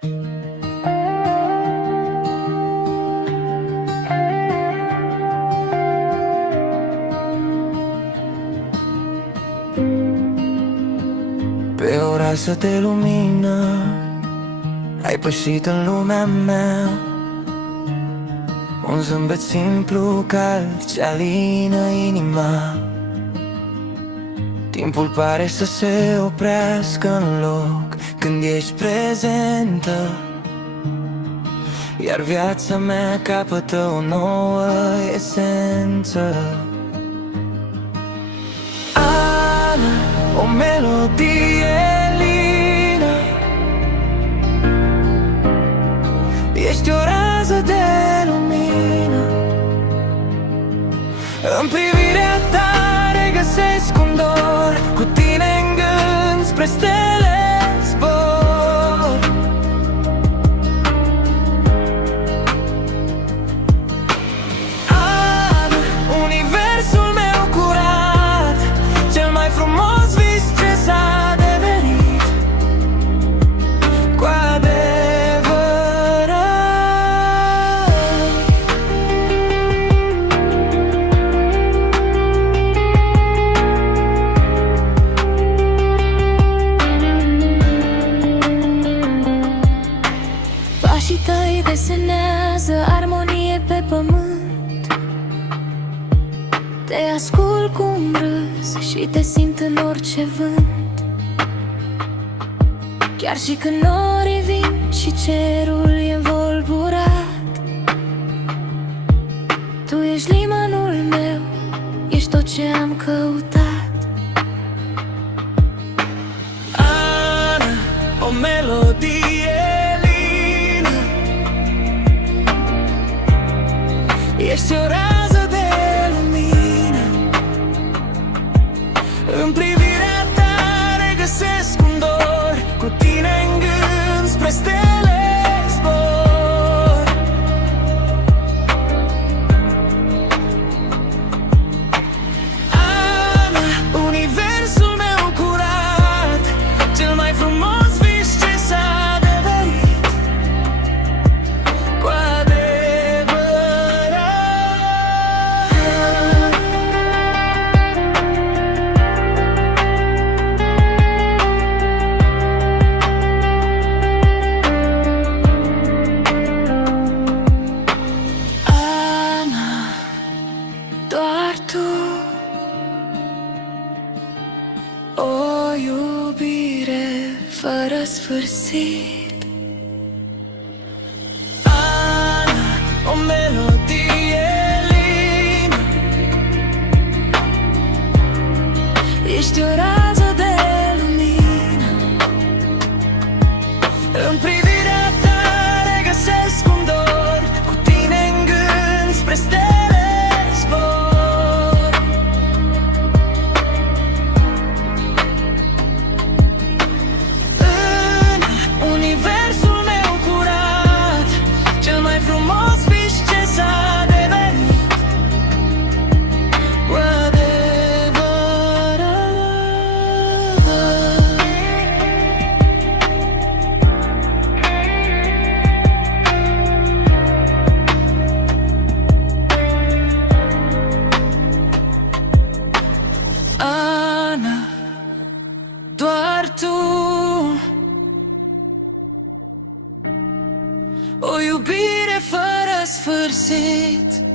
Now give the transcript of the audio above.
Pe o rasă de lumină ai pășit în lumea mea, un zâmbet simplu, cald, ce alină inima. Timpul pare să se oprească în loc când ești prezentă, iar viața mea capătă o nouă esență. Ana, o melodie lină, ești o rază de lumină. În privirea ta regăsesc un dor, cu tine în gând spre stele zbor. Ana, universul meu curat, cel mai frumos vis ce s-a devenit cu adevărat. Pașii tăi desenează armonie pe pământ. Te ascult cum râzi și te simt în orice vânt. Chiar și când norii vin și cerul e învolburat, tu ești limanul meu, ești tot ce am căutat. Ana, o melodie lină, ești o rază de lumină. În privirea ta regăsesc un dor, cu tine în gând spre stele zbor. Ana, universul meu curat, cel mai frumos vis ce s-a devenit cu adevărat. Ana, doar tu, o iubire fără sfârșit. Ana, o melodie lină, ești o rază de lumină. În privirea ta regăsesc un dor, cu tine în gând spre stele zbor. În universul meu curat, cel mai frumos vis ce s-a devenit cu adevărat. Ana, doar tu, o iubire fără sfârșit.